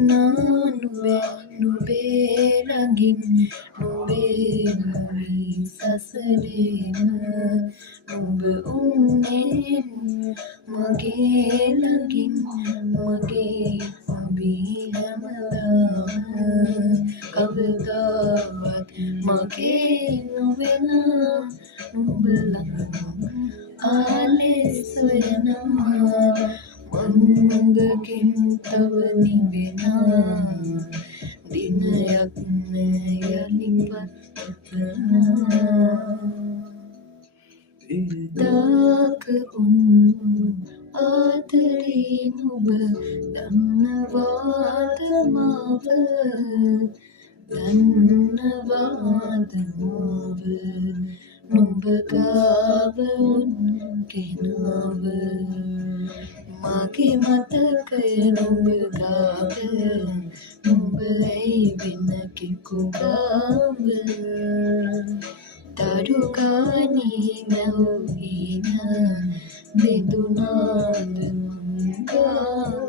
nube nube rangin nube nuri sasalena nube unnen mage rangin mage abi hamadama kavadavat mage novena nubla ආලෙසයන මන්දකින් තව නිවෙනා දිනයක් යලිපත් විදාක උන් ආදරේ නුඹ දන්නවාද මාව දන්නවාද මාව නුඹ ගාව ගෙනාව මගේ මතකය නුඹ ගාව නුඹ ඇයි වෙන කෙකු ගාව දරුගානී නැවුගීන බෙදුනාද ගාව